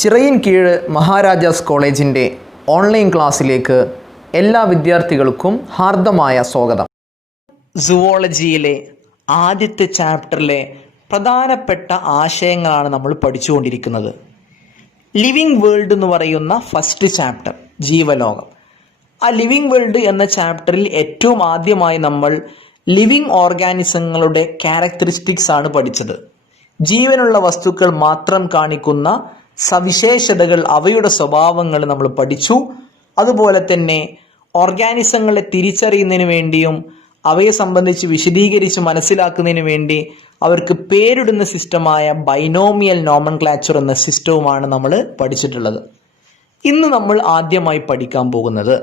ചിറയിൻകീഴ് മഹാരാജാസ് കോളേജിൻ്റെ ഓൺലൈൻ ക്ലാസ്സിലേക്ക് എല്ലാ വിദ്യാർത്ഥികൾക്കും ഹാർദമായ സ്വാഗതം. സുവോളജിയിലെ ആദ്യത്തെ ചാപ്റ്ററിലെ പ്രധാനപ്പെട്ട ആശയങ്ങളാണ് നമ്മൾ പഠിച്ചുകൊണ്ടിരിക്കുന്നത്. ലിവിങ് വേൾഡ് എന്ന് പറയുന്ന ഫസ്റ്റ് ചാപ്റ്റർ, ജീവലോകം. ആ ലിവിങ് വേൾഡ് എന്ന ചാപ്റ്ററിൽ ഏറ്റവും ആദ്യമായി നമ്മൾ ലിവിങ് ഓർഗാനിസങ്ങളുടെ ക്യാരക്ടറിസ്റ്റിക്സ് ആണ് പഠിച്ചത്. ജീവനുള്ള വസ്തുക്കൾ മാത്രം കാണിക്കുന്ന സവിശേഷതകൾ, അവയുടെ സ്വഭാവങ്ങൾ നമ്മൾ പഠിച്ചു. അതുപോലെ തന്നെ ഓർഗാനിസങ്ങളെ തിരിച്ചറിയുന്നതിന് വേണ്ടിയും അവയെ സംബന്ധിച്ച് വിശദീകരിച്ച് മനസ്സിലാക്കുന്നതിന് വേണ്ടി അവർക്ക് പേരിടുന്ന സിസ്റ്റമായ ബൈനോമിയൽ നോമൻക്ലാച്ചർ എന്ന സിസ്റ്റവുമാണ് നമ്മൾ പഠിച്ചിട്ടുള്ളത്. ഇന്ന് നമ്മൾ ആദ്യമായി പഠിക്കാൻ പോകുന്നത്,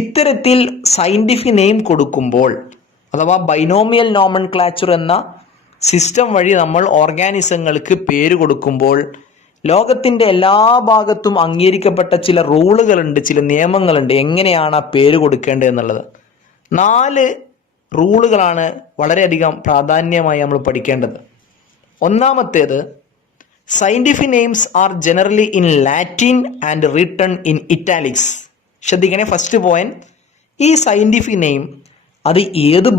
ഇത്തരത്തിൽ സയന്റിഫിക് നെയിം കൊടുക്കുമ്പോൾ അഥവാ ബൈനോമിയൽ നോമൻക്ലാച്ചർ എന്ന സിസ്റ്റം വഴി നമ്മൾ ഓർഗാനിസങ്ങൾക്ക് പേര് കൊടുക്കുമ്പോൾ ലോകത്തിൻ്റെ എല്ലാ ഭാഗത്തും അംഗീകരിക്കപ്പെട്ട ചില റൂളുകളുണ്ട്, ചില നിയമങ്ങളുണ്ട്, എങ്ങനെയാണ് ആ പേര് കൊടുക്കേണ്ടത് എന്നുള്ളത്. 4 റൂളുകളാണ് വളരെയധികം പ്രാധാന്യമായി നമ്മൾ പഠിക്കേണ്ടത്. ഒന്നാമത്തേത്, scientific names are generally in Latin and written in italics. ശ്രദ്ധിക്കണേ, ഫസ്റ്റ് പോയിന്റ്, ഈ സയന്റിഫിക് നെയിം അത് ഏത്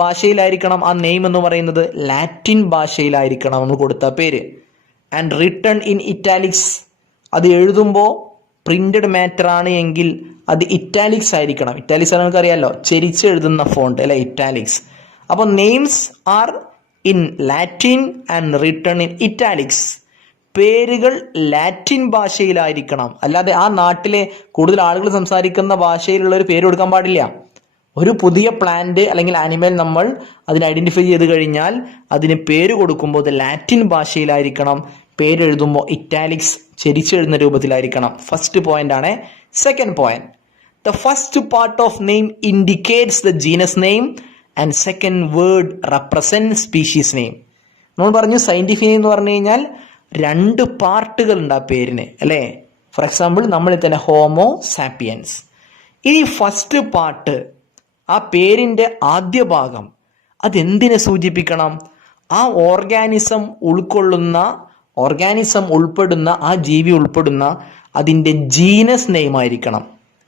ഭാഷയിലായിരിക്കണം? ആ നെയിം എന്ന് പറയുന്നത് ലാറ്റിൻ ഭാഷയിലായിരിക്കണം നമ്മൾ കൊടുത്ത പേര്. ആൻഡ് റിട്ടൺ ഇൻ ഇറ്റാലിക്സ്, അത് എഴുതുമ്പോൾ പ്രിന്റഡ് മാറ്റർ ആണ് എങ്കിൽ അത് ഇറ്റാലിക്സ് ആയിരിക്കണം. ഇറ്റാലിക്സ് നമുക്ക് അറിയാമല്ലോ, ചെരിച്ച് എഴുതുന്ന ഫോണ്ട് അല്ലെ, ഇറ്റാലിക്സ്. അപ്പോൾ names are in Latin and written in italics. പേരുകൾ ലാറ്റിൻ ഭാഷയിലായിരിക്കണം, അല്ലാതെ ആ നാട്ടിലെ കൂടുതൽ ആളുകൾ സംസാരിക്കുന്ന ഭാഷയിലുള്ള ഒരു പേര് കൊടുക്കാൻ പാടില്ല. ഒരു പുതിയ പ്ലാന്റ് അല്ലെങ്കിൽ ആനിമൽ നമ്മൾ അതിനെ ഐഡന്റിഫൈ ചെയ്ത് കഴിഞ്ഞാൽ അതിന് പേര് കൊടുക്കുമ്പോൾ അത് ലാറ്റിൻ ഭാഷയിലായിരിക്കണം. പേരെഴുതുമ്പോൾ ഇറ്റാലിക്സ്, ചെരിച്ചെഴുതുന്ന രൂപത്തിലായിരിക്കണം. ഫസ്റ്റ് പോയിന്റ് ആണ്. Second point, the first part of name indicates the genus name and second word represent species name. നമ്മൾ പറഞ്ഞു സയന്റിഫിക് നെയിം എന്ന് പറഞ്ഞു കഴിഞ്ഞാൽ 2 പാർട്ടുകൾ ഉണ്ട് ആ പേരിന്, അല്ലേ? ഫോർ എക്സാമ്പിൾ നമ്മളിൽ തന്നെ ഹോമോ സാപ്പിയൻസ്. ഈ ഫസ്റ്റ് പാർട്ട്, ആ പേരിൻ്റെ ആദ്യ ഭാഗം, അതെന്തിനെ സൂചിപ്പിക്കണം? ആ ഓർഗാനിസം ഉൾപ്പെടുന്ന ആ ജീവി ഉൾപ്പെടുന്ന അതിൻ്റെ ജീനസ് നെയിം ആയിരിക്കണം.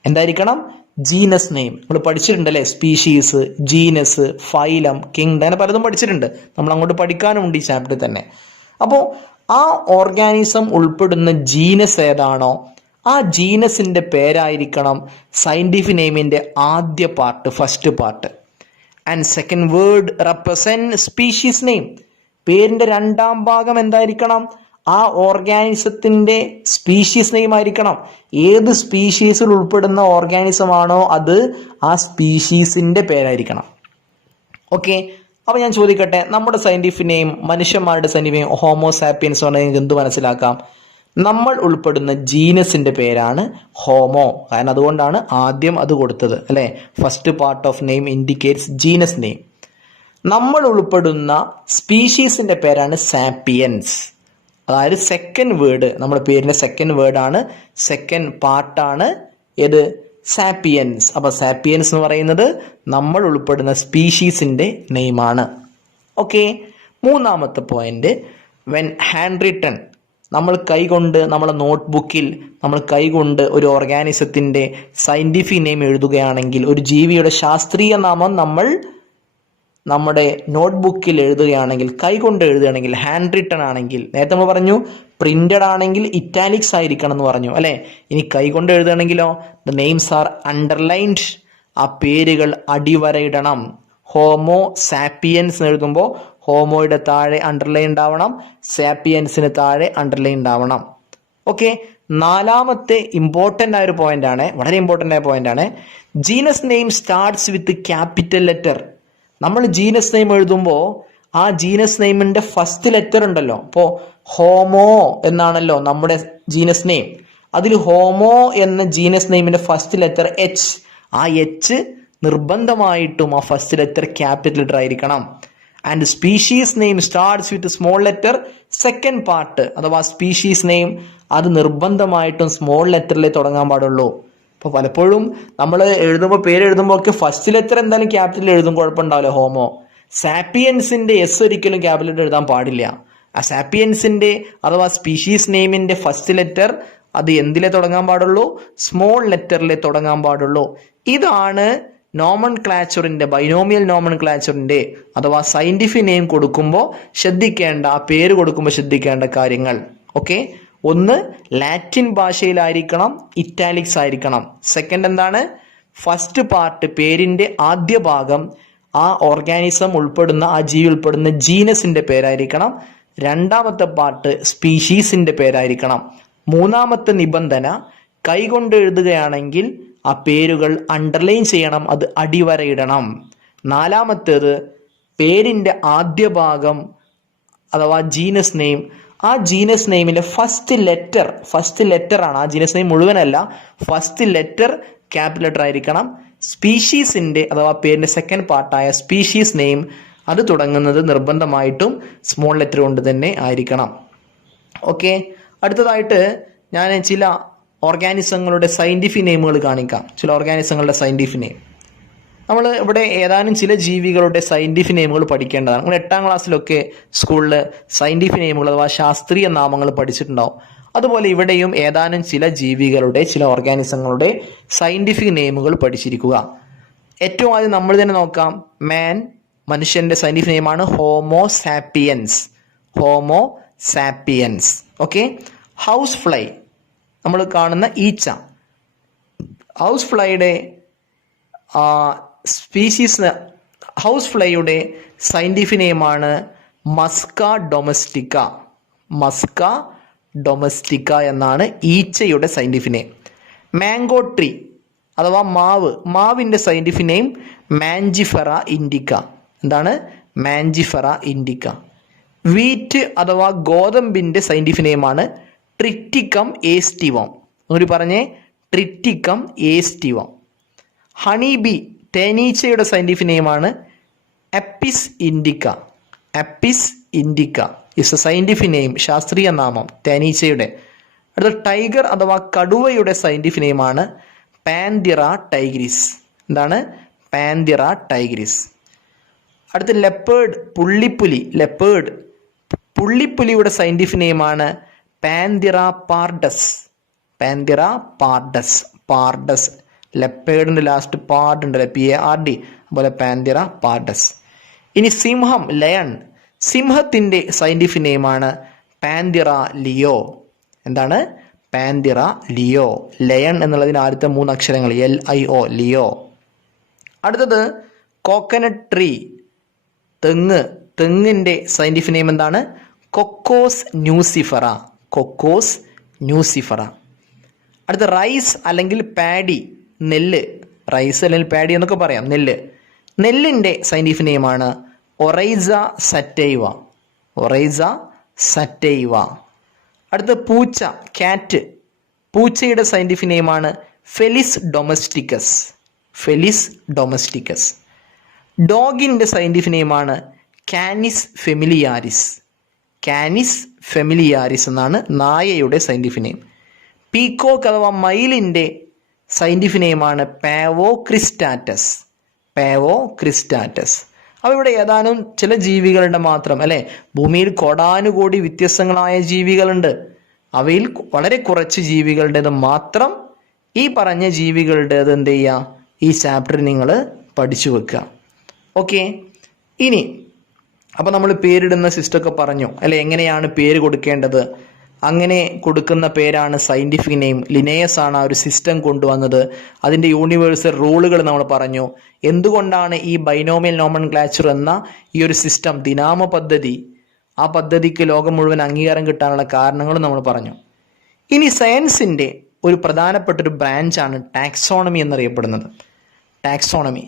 എന്തായിരിക്കണം? Genus name. നമ്മൾ പഠിച്ചിട്ടുണ്ടല്ലേ, സ്പീഷീസ്, ജീനസ്, ഫൈലം, കിങ്ഡം, അങ്ങനെ പലതും പഠിച്ചിട്ടുണ്ട്. നമ്മൾ അങ്ങോട്ട് പഠിക്കാനുണ്ട് ഈ ചാപ്റ്ററിൽ തന്നെ. അപ്പോൾ ആ ഓർഗാനിസം ഉൾപ്പെടുന്ന ജീനസ് ഏതാണോ ആ ജീനസിന്റെ പേരായിരിക്കണം സയന്റിഫിക് നെയിമിന്റെ ആദ്യ part, first part. And second word represent species name. പേരിന്റെ 2ാം ഭാഗം എന്തായിരിക്കണം? ആ ഓർഗാനിസത്തിന്റെ സ്പീഷീസ് നെയിം ആയിരിക്കണം. ഏത് സ്പീഷീസിൽ ഉൾപ്പെടുന്ന ഓർഗാനിസം ആണോ അത് ആ സ്പീഷീസിന്റെ പേരായിരിക്കണം. ഓക്കെ, അപ്പൊ ഞാൻ ചോദിക്കട്ടെ, നമ്മുടെ സയന്റിഫിക് നെയിം, മനുഷ്യന്മാരുടെ സയന്റിഫിക് നെയിം ഹോമോസാപ്പിയൻസ് പറഞ്ഞാൽ എന്ത് മനസ്സിലാക്കാം? നമ്മൾ ഉൾപ്പെടുന്ന ജീനസിന്റെ പേരാണ് ഹോമോ. കാരണം അതുകൊണ്ടാണ് ആദ്യം അത് കൊടുത്തത്, അല്ലെ? First part of name indicates genus name. നമ്മൾ ഉൾപ്പെടുന്ന സ്പീഷീസിന്റെ പേരാണ് സാപ്പിയൻസ്. അതായത് സെക്കൻഡ് വേർഡ്, നമ്മുടെ പേരിന്റെ സെക്കൻഡ് വേർഡാണ്, സെക്കൻഡ് പാർട്ടാണ് ഏത്? സാപ്പിയൻസ്. അപ്പൊ സാപ്പിയൻസ് എന്ന് പറയുന്നത് നമ്മൾ ഉൾപ്പെടുന്ന സ്പീഷീസിന്റെ നെയിമാണ്. ഓക്കെ, 3ാമത്തെ പോയിന്റ്, വെൻ ഹാൻഡ് റിട്ടൺ, നമ്മൾ കൈകൊണ്ട് നമ്മുടെ നോട്ട്ബുക്കിൽ നമ്മൾ കൈകൊണ്ട് ഒരു ഓർഗാനിസത്തിന്റെ സയന്റിഫിക് നെയിം എഴുതുകയാണെങ്കിൽ, ഒരു ജീവിയുടെ ശാസ്ത്രീയ നാമം നമ്മൾ നമ്മുടെ നോട്ട്ബുക്കിൽ എഴുതുകയാണെങ്കിൽ, കൈകൊണ്ട് എഴുതുകയാണെങ്കിൽ, ഹാൻഡ് റിട്ടൺ ആണെങ്കിൽ, നേരത്തെ നമ്മൾ പറഞ്ഞു പ്രിന്റഡ് ആണെങ്കിൽ ഇറ്റാലിക്സ് ആയിരിക്കണം എന്ന് പറഞ്ഞു, അല്ലെ? ഇനി കൈകൊണ്ട് എഴുതുകയാണെങ്കിലോ ദ നെയിംസ് ആർ അണ്ടർലൈൻഡ്. ആ പേരുകൾ അടിവരയിടണം. ഹോമോ സാപ്പിയൻസ് എഴുതുമ്പോൾ ഹോമോയുടെ താഴെ അണ്ടർലൈൻ ഉണ്ടാവണം, സാപ്പിയൻസിന് താഴെ അണ്ടർലൈൻ ഉണ്ടാവണം. ഓക്കെ, 4ാമത്തെ ഇമ്പോർട്ടൻ്റ് ആയ ഒരു പോയിന്റ് ആണ്, വളരെ ഇമ്പോർട്ടൻ്റ് ആയ പോയിന്റ് ആണ്. Genus name starts with capital letter. നമ്മൾ ജീനസ് നെയിം എഴുതുമ്പോൾ ആ ജീനസ് നെയിമിന്റെ ഫസ്റ്റ് ലെറ്റർ ഉണ്ടല്ലോ. ഇപ്പോൾ ഹോമോ എന്നാണല്ലോ നമ്മുടെ ജീനസ് നെയിം. അതിൽ ഹോമോ എന്ന ജീനസ് നെയിമിന്റെ ഫസ്റ്റ് ലെറ്റർ H. ആ H നിർബന്ധമായിട്ടും ആ ഫസ്റ്റ് ലെറ്റർ ക്യാപിറ്റൽ ലെറ്റർ ആയിരിക്കണം. And species name starts with small letter. Second part അഥവാ സ്പീഷീസ് നെയിം അത് നിർബന്ധമായിട്ടും സ്മോൾ ലെറ്ററിലേ തുടങ്ങാൻ പാടുള്ളൂ. അപ്പോൾ പലപ്പോഴും നമ്മൾ എഴുതുമ്പോൾ, പേര് എഴുതുമ്പോൾ ഒക്കെ ഫസ്റ്റ് ലെറ്റർ എന്തായാലും ക്യാപിറ്റൽ എഴുതും, കുഴപ്പമുണ്ടാവില്ല. ഹോമോ സാപ്പിയൻസിന്റെ S ഒരിക്കലും ക്യാപിറ്റൽ എഴുതാൻ പാടില്ല. ആ സാപ്പിയൻസിന്റെ അഥവാ സ്പീഷീസ് നെയിമിന്റെ ഫസ്റ്റ് ലെറ്റർ അത് എന്തിലെ തുടങ്ങാൻ പാടുള്ളൂ? സ്മോൾ ലെറ്ററിലെ തുടങ്ങാൻ പാടുള്ളൂ. ഇതാണ് നോമൺ ക്ലാച്ചറിന്റെ, ബൈനോമിയൽ നോമൺ ക്ലാച്ചറിന്റെ അഥവാ സയന്റിഫിക് നെയിം കൊടുക്കുമ്പോൾ ശ്രദ്ധിക്കേണ്ട, ആ പേര് കൊടുക്കുമ്പോൾ ശ്രദ്ധിക്കേണ്ട കാര്യങ്ങൾ. ഓക്കെ, ഒന്ന് ലാറ്റിൻ ഭാഷയിലായിരിക്കണം, ഇറ്റാലിക്സ് ആയിരിക്കണം. സെക്കൻഡ് എന്താണ്? ഫസ്റ്റ് പാർട്ട് പേരിന്റെ ആദ്യ ഭാഗം ആ ഓർഗാനിസം ഉൾപ്പെടുന്ന, ആ ജീവി ഉൾപ്പെടുന്ന ജീനസിന്റെ പേരായിരിക്കണം. രണ്ടാമത്തെ പാർട്ട് സ്പീഷീസിന്റെ പേരായിരിക്കണം. മൂന്നാമത്തെ നിബന്ധന, കൈകൊണ്ട് എഴുതുകയാണെങ്കിൽ ആ പേരുകൾ അണ്ടർലൈൻ ചെയ്യണം, അത് അടിവരയിടണം. നാലാമത്തേത് പേരിന്റെ ആദ്യ ഭാഗം അഥവാ ജീനസ് നെയിം, ആ ജീനസ് നെയിമിലെ ഫസ്റ്റ് ലെറ്റർ ആണ്, ആ ജീനസ് നെയിം മുഴുവനല്ല, ഫസ്റ്റ് ലെറ്റർ ക്യാപിറ്റൽ ലെറ്റർ ആയിരിക്കണം. സ്പീഷീസിന്റെ അഥവാ പേരിന്റെ സെക്കൻഡ് പാർട്ടായ സ്പീഷീസ് നെയിം അത് തുടങ്ങുന്നത് നിർബന്ധമായിട്ടും സ്മോൾ ലെറ്റർ കൊണ്ട് തന്നെ ആയിരിക്കണം. ഓക്കെ, അടുത്തതായിട്ട് ഞാൻ ചില ഓർഗാനിസങ്ങളുടെ സയന്റിഫിക് നെയിമുകൾ കാണിക്കാം. ചില ഓർഗാനിസങ്ങളുടെ സയന്റിഫിക് നെയിം. നമ്മൾ ഇവിടെ ഏതാനും ചില ജീവികളുടെ സയന്റിഫിക് നെയിമുകൾ പഠിക്കേണ്ടതാണ്. നമ്മൾ 8ാം ക്ലാസ്സിലൊക്കെ സ്കൂളിൽ സയന്റിഫിക് നെയിമുകൾ അഥവാ ശാസ്ത്രീയ നാമങ്ങൾ പഠിച്ചിട്ടുണ്ടാവും. അതുപോലെ ഇവിടെയും ഏതാനും ചില ജീവികളുടെ, ചില ഓർഗാനിസങ്ങളുടെ സയന്റിഫിക് നെയിമുകൾ പഠിച്ചിരിക്കുക. ഏറ്റവും ആദ്യം നമ്മൾ തന്നെ നോക്കാം. മനുഷ്യന്റെ സയന്റിഫിക് നെയിമാണ് Homo sapiens. Okay, house fly, നമ്മൾ കാണുന്ന ഈച്ച. ഹൗസ് ഫ്ലൈയുടെ ഹൗസ് ഫ്ലൈയുടെ സയന്റിഫിക് നെയിമാണ് മസ്ക ഡൊമസ്റ്റിക്ക എന്നാണ് ഈച്ചയുടെ സയന്റിഫിക് നെയിം. മാംഗോ ട്രീ അഥവാ മാവിന്റെ സയന്റിഫിക് നെയിം മാഞ്ചിഫെറ ഇൻഡിക്ക. എന്താണ്? മാഞ്ചിഫെറ ഇൻഡിക്ക. വീറ്റ് അഥവാ ഗോതമ്പിന്റെ സയന്റിഫിക് നെയിമാണ് ട്രിറ്റിക്കം ഏസ്റ്റിവം. ഒന്നുകൂടി പറഞ്ഞേ, ട്രിറ്റിക്കം ഏസ്റ്റിവം. ഹണി ബി, തേനീച്ചയുടെ സയന്റിഫിക് നെയിമാണ് Apis indica is a scientific name, ശാസ്ത്രീയ നാമം തേനീച്ചയുടെ. അടുത്ത ടൈഗർ അഥവാ കടുവയുടെ സയന്റിഫിക് നെയിമാണ് പാന്തിറ ടൈഗ്രിസ്. എന്താണ്? പാന്തിറ ടൈഗ്രിസ്. അടുത്ത ലെപ്പേർഡ്, പുള്ളിപ്പുലിയുടെ സയന്റിഫിക് നെയിമാണ് പാന്തിറ പാർഡസ്. ലെപ്പേർഡിന്റെ ലാസ്റ്റ് പാർഡ് ഉണ്ടല്ലോ, PARD, അതുപോലെ പാന്തിറ പാർഡസ്. ഇനി സിംഹം, ലയൺ. സിംഹത്തിന്റെ സയന്റിഫിക് നെയിമാണ് പാന്തിറ ലിയോ. എന്താണ്? പാന്തിറ ലിയോ. ലയൺ എന്നുള്ളതിന് ആദ്യത്തെ 3 അക്ഷരങ്ങൾ LIO, ലിയോ. അടുത്തത് കോക്കനട്ട് ട്രീ, തെങ്ങിന്റെ സയന്റിഫിക് നെയിം എന്താണ്? Cocos nucifera. അടുത്ത റൈസ് അല്ലെങ്കിൽ പാഡി, നെല്ല്. റൈസ് അല്ലെങ്കിൽ പാഡി എന്നൊക്കെ പറയാം, നെല്ലിന്റെ സയന്റിഫിക് നെയിമാണ് ഒറൈസ സറ്റൈവ. അടുത്ത പൂച്ച, കാറ്റ്. പൂച്ചയുടെ സയന്റിഫിക് നെയിമാണ് ഫെലിസ് ഡൊമസ്റ്റിക്കസ്. ഡോഗിന്റെ സയന്റിഫിക് നെയിമാണ് കാനിസ് ഫെമിലിയാരിസ് എന്നാണ് നായയുടെ സയന്റിഫിക് നെയിം. പീക്കോക്ക് അഥവാ മയിലിന്റെ സയന്റിഫിക് നെയിമാണ് പാവോ ക്രിസ്റ്റാറ്റസ്. അപ്പോൾ ഇവിടെ ഏതാനും ചില ജീവികളുടെ മാത്രം, അല്ലെ, ഭൂമിയിൽ കോടാനുകോടി വ്യത്യസ്തങ്ങളായ ജീവികളുണ്ട്. അവയിൽ വളരെ കുറച്ച് ജീവികളുടേത് മാത്രം, ഈ പറഞ്ഞ ജീവികളുടേത് എന്ത് ചെയ്യുക, ഈ ചാപ്റ്റർ നിങ്ങൾ പഠിച്ചു വെക്കുക. ഓക്കെ, ഇനി അപ്പോൾ നമ്മൾ പേരിടുന്ന സിസ്റ്റമൊക്കെ പറഞ്ഞു, അല്ലെ, എങ്ങനെയാണ് പേര് കൊടുക്കേണ്ടത്. അങ്ങനെ കൊടുക്കുന്ന പേരാണ് സയന്റിഫിക് നെയിം. ലിനേയസ് ആണ് ആ ഒരു സിസ്റ്റം കൊണ്ടുവന്നത്. അതിൻ്റെ യൂണിവേഴ്സൽ റൂളുകൾ നമ്മൾ പറഞ്ഞു. എന്തുകൊണ്ടാണ് ഈ ബൈനോമിയൽ നോമൻക്ലാച്ചർ എന്ന ഈ ഒരു സിസ്റ്റം, ദിനാമ പദ്ധതി, ആ പദ്ധതിക്ക് ലോകം മുഴുവൻ അംഗീകാരം കിട്ടാനുള്ള കാരണങ്ങളും നമ്മൾ പറഞ്ഞു. ഇനി സയൻസിൻ്റെ ഒരു പ്രധാനപ്പെട്ട ഒരു ബ്രാഞ്ചാണ് ടാക്സോണമി എന്നറിയപ്പെടുന്നത്. ടാക്സോണമി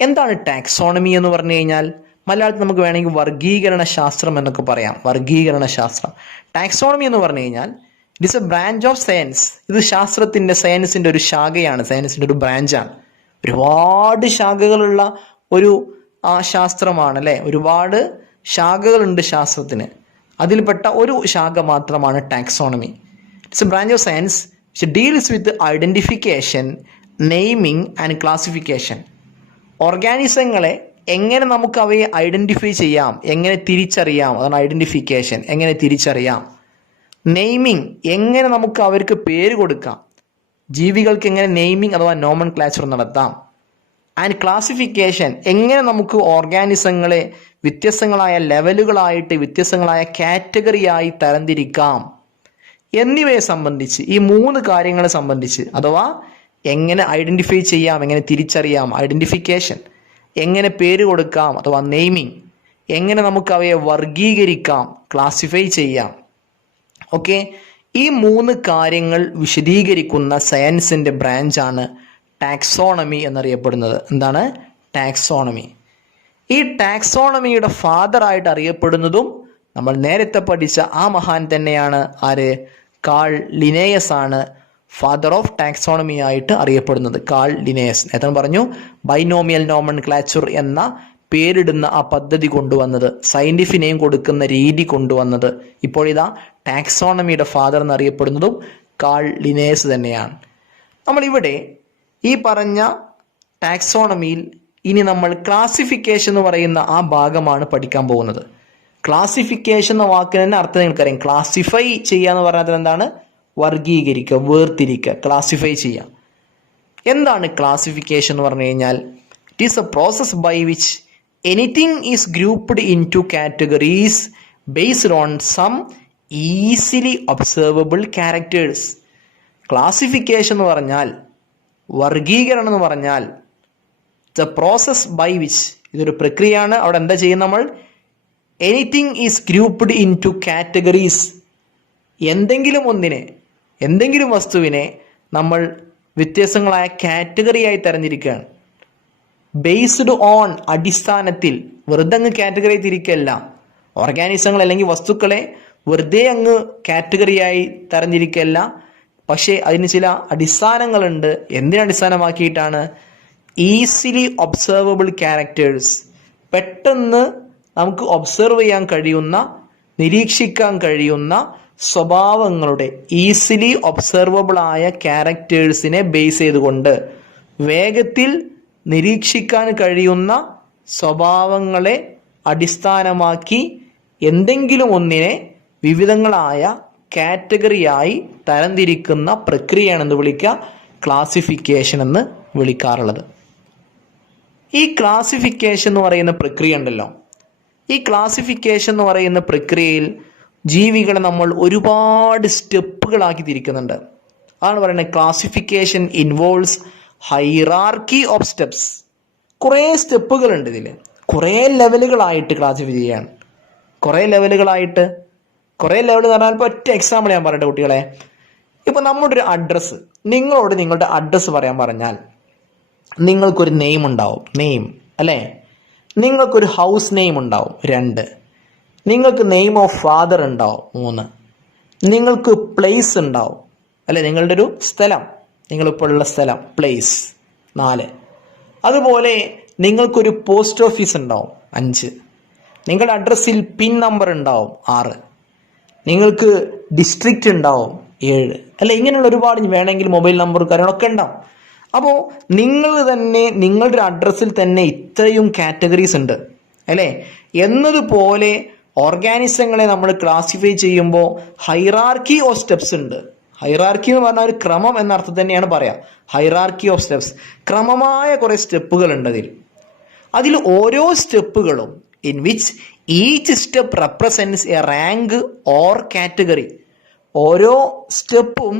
എന്താണ്? ടാക്സോണമി എന്ന് പറഞ്ഞു കഴിഞ്ഞാൽ മലയാളത്തിൽ നമുക്ക് വേണമെങ്കിൽ വർഗീകരണ ശാസ്ത്രം എന്നൊക്കെ പറയാം. വർഗീകരണ ശാസ്ത്രം. ടാക്സോണമി എന്ന് പറഞ്ഞു കഴിഞ്ഞാൽ it is A branch of science. ഇത് സയൻസിന്റെ ഒരു ശാഖയാണ്, സയൻസിന്റെ ഒരു ബ്രാഞ്ചാണ്. ഒരുപാട് ശാഖകളുള്ള ഒരു ശാസ്ത്രമാണ്, അല്ലെ. ഒരുപാട് ശാഖകളുണ്ട് ശാസ്ത്രത്തിന്. അതിൽപ്പെട്ട ഒരു ശാഖ മാത്രമാണ് taxonomy. It's a branch of science which deals with identification, naming and classification. ഓർഗാനിസങ്ങളെ എങ്ങനെ നമുക്ക് അവയെ ഐഡന്റിഫൈ ചെയ്യാം, എങ്ങനെ തിരിച്ചറിയാം, അതാണ് ഐഡന്റിഫിക്കേഷൻ. എങ്ങനെ തിരിച്ചറിയാം. നെയ്മിങ്, എങ്ങനെ നമുക്ക് അവർക്ക് പേര് കൊടുക്കാം, ജീവികൾക്ക് എങ്ങനെ നെയ്മിങ് അഥവാ നോമൻക്ലാച്ചർ നടത്താം. ആൻഡ് ക്ലാസിഫിക്കേഷൻ, എങ്ങനെ നമുക്ക് ഓർഗാനിസങ്ങളെ വ്യത്യസ്തങ്ങളായ ലെവലുകളായിട്ട് വ്യത്യസ്തങ്ങളായ കാറ്റഗറിയായി തരംതിരിക്കാം എന്നിവയെ സംബന്ധിച്ച്, ഈ 3 കാര്യങ്ങളെ സംബന്ധിച്ച്, അഥവാ എങ്ങനെ ഐഡന്റിഫൈ ചെയ്യാം, എങ്ങനെ തിരിച്ചറിയാം ഐഡന്റിഫിക്കേഷൻ, എങ്ങനെ പേര് കൊടുക്കാം അഥവാ നെയ്മിങ്, എങ്ങനെ നമുക്ക് അവയെ വർഗീകരിക്കാം ക്ലാസിഫൈ ചെയ്യാം. ഓക്കെ, ഈ 3 കാര്യങ്ങൾ വിശദീകരിക്കുന്ന സയൻസിന്റെ ബ്രാഞ്ചാണ് ടാക്സോണമി എന്നറിയപ്പെടുന്നത്. എന്താണ് ടാക്സോണമി? ഈ ടാക്സോണമിയുടെ ഫാദർ ആയിട്ട് അറിയപ്പെടുന്നതും നമ്മൾ നേരത്തെ പഠിച്ച ആ മഹാൻ തന്നെയാണ്. ആര്? കാൾ ലിനേയസ് ആണ് ഫാദർ ഓഫ് ടാക്സോണമി ആയിട്ട് അറിയപ്പെടുന്നത്. Carl Linnaeus. നേരത്തെ പറഞ്ഞു ബൈനോമിയൽ നോമൻക്ലാച്ചർ എന്ന പേരിടുന്ന ആ പദ്ധതി കൊണ്ടുവന്നത്, സയന്റിഫിക് നെയിം കൊടുക്കുന്ന രീതി കൊണ്ടുവന്നത്. ഇപ്പോൾ ഇതാ ടാക്സോണമിയുടെ ഫാദർ എന്നറിയപ്പെടുന്നതും കാൾ ലിനേയസ് തന്നെയാണ്. നമ്മളിവിടെ ഈ പറഞ്ഞ ടാക്സോണമിയിൽ ഇനി നമ്മൾ ക്ലാസിഫിക്കേഷൻ എന്ന് പറയുന്ന ആ ഭാഗമാണ് പഠിക്കാൻ പോകുന്നത്. ക്ലാസിഫിക്കേഷൻ എന്ന വാക്കിന് തന്നെ അർത്ഥം നിങ്ങൾക്കറിയാം. ക്ലാസിഫൈ ചെയ്യുക എന്ന് പറഞ്ഞാൽ എന്താണ്? വർഗീകരിക്കുക, വേർതിരിക്കുക, ക്ലാസിഫൈ ചെയ്യുക. എന്താണ് ക്ലാസിഫിക്കേഷൻ എന്ന് പറഞ്ഞു കഴിഞ്ഞാൽ, it is a process by which anything is grouped into categories based on some easily observable characters. Classification എന്ന് പറഞ്ഞാൽ, വർഗീകരണം എന്ന് പറഞ്ഞാൽ, ദ പ്രോസസ് ബൈ വിച്ച്, ഇതൊരു പ്രക്രിയയാണ്. അവിടെ എന്താ ചെയ്യുന്നത് നമ്മൾ? Anything is grouped into categories. എന്തെങ്കിലും ഒന്നിനെ, എന്തെങ്കിലും വസ്തുവിനെ നമ്മൾ വ്യത്യസ്തങ്ങളായ കാറ്റഗറിയായി തരംതിരിക്കുകയാണ്. ബേസ്ഡ് ഓൺ, അടിസ്ഥാനത്തിൽ. വെറുതെ അങ്ങ് കാറ്റഗറി തിരിക്കല്ല. ഓർഗാനിസങ്ങൾ അല്ലെങ്കിൽ വസ്തുക്കളെ വെറുതെ അങ്ങ് കാറ്റഗറിയായി തരംതിരിക്കല്ല. പക്ഷേ അതിന് ചില അടിസ്ഥാനങ്ങളുണ്ട്. എന്തിനടിസ്ഥാനമാക്കിയിട്ടാണ്? Easily observable characters. പെട്ടെന്ന് നമുക്ക് ഒബ്സർവ് ചെയ്യാൻ കഴിയുന്ന, നിരീക്ഷിക്കാൻ കഴിയുന്ന സ്വഭാവങ്ങളുടെ, ഈസിലി ഒബ്സർവബിൾ ആയ ക്യാരക്ടേഴ്സിനെ ബേസ് ചെയ്തുകൊണ്ട്, വേഗത്തിൽ നിരീക്ഷിക്കാൻ കഴിയുന്ന സ്വഭാവങ്ങളെ അടിസ്ഥാനമാക്കി എന്തെങ്കിലും ഒന്നിനെ വിവിധങ്ങളായ കാറ്റഗറിയായി തരംതിരിക്കുന്ന പ്രക്രിയയാണെന്ന് വിളിക്കുക, ക്ലാസിഫിക്കേഷൻ എന്ന് വിളിക്കാറുള്ളത്. ഈ ക്ലാസിഫിക്കേഷൻ എന്ന് പറയുന്ന പ്രക്രിയ ഉണ്ടല്ലോ, ഈ ക്ലാസിഫിക്കേഷൻ എന്ന് പറയുന്ന പ്രക്രിയയിൽ ജീവികളെ നമ്മൾ ഒരുപാട് സ്റ്റെപ്പുകളാക്കി തിരിക്കുന്നുണ്ട്. അതാണ് പറയുന്നത് classification involves hierarchy of steps. കുറേ സ്റ്റെപ്പുകളുണ്ട് ഇതിൽ, കുറേ ലെവലുകളായിട്ട് ക്ലാസിഫൈ ചെയ്യാണ്. കുറേ ലെവലുകളായിട്ട്, കുറേ ലെവൽ എന്ന് പറഞ്ഞാൽ ഇപ്പോൾ ഒറ്റ എക്സാമ്പിൾ ഞാൻ പറയട്ടെ കുട്ടികളെ. ഇപ്പോൾ നമ്മുടെ ഒരു അഡ്രസ്സ്, നിങ്ങളോട് നിങ്ങളുടെ അഡ്രസ്സ് പറയാൻ പറഞ്ഞാൽ നിങ്ങൾക്കൊരു നെയിം ഉണ്ടാവും, നെയിം അല്ലേ? നിങ്ങൾക്കൊരു ഹൗസ് നെയിം ഉണ്ടാവും 2, നിങ്ങൾക്ക് നെയിം ഓഫ് ഫാദർ ഉണ്ടാവും 3, നിങ്ങൾക്ക് പ്ലേസ് ഉണ്ടാവും അല്ലെ, നിങ്ങളുടെ ഒരു സ്ഥലം, നിങ്ങളിപ്പോൾ ഉള്ള സ്ഥലം, പ്ലേസ് 4. അതുപോലെ നിങ്ങൾക്കൊരു പോസ്റ്റ് ഓഫീസ് ഉണ്ടാവും 5, നിങ്ങളുടെ അഡ്രസ്സിൽ പിൻ നമ്പർ ഉണ്ടാവും 6, നിങ്ങൾക്ക് ഡിസ്ട്രിക്റ്റ് ഉണ്ടാവും 7 അല്ലെ. ഇങ്ങനെയുള്ള ഒരുപാട്, വേണമെങ്കിൽ മൊബൈൽ നമ്പർ കാര്യങ്ങളൊക്കെ ഉണ്ടാവും. അപ്പോൾ നിങ്ങൾ തന്നെ നിങ്ങളുടെ അഡ്രസ്സിൽ തന്നെ ഇത്രയും കാറ്റഗറീസ് ഉണ്ട് അല്ലേ. എന്നതുപോലെ ഓർഗാനിസങ്ങളെ നമ്മൾ ക്ലാസിഫൈ ചെയ്യുമ്പോൾ ഹൈറാർക്കി ഓഫ് സ്റ്റെപ്സ് ഉണ്ട്. ഹൈറാർക്കി എന്ന് പറഞ്ഞാൽ ഒരു ക്രമം എന്ന അർത്ഥം തന്നെയാണ് പറയാം. ഹൈറാർക്കി ഓഫ് സ്റ്റെപ്സ്, ക്രമമായ കുറേ സ്റ്റെപ്പുകൾ ഉണ്ട് അതിൽ ഓരോ സ്റ്റെപ്പുകളും in which each step represents A rank or category. ഓരോ സ്റ്റെപ്പും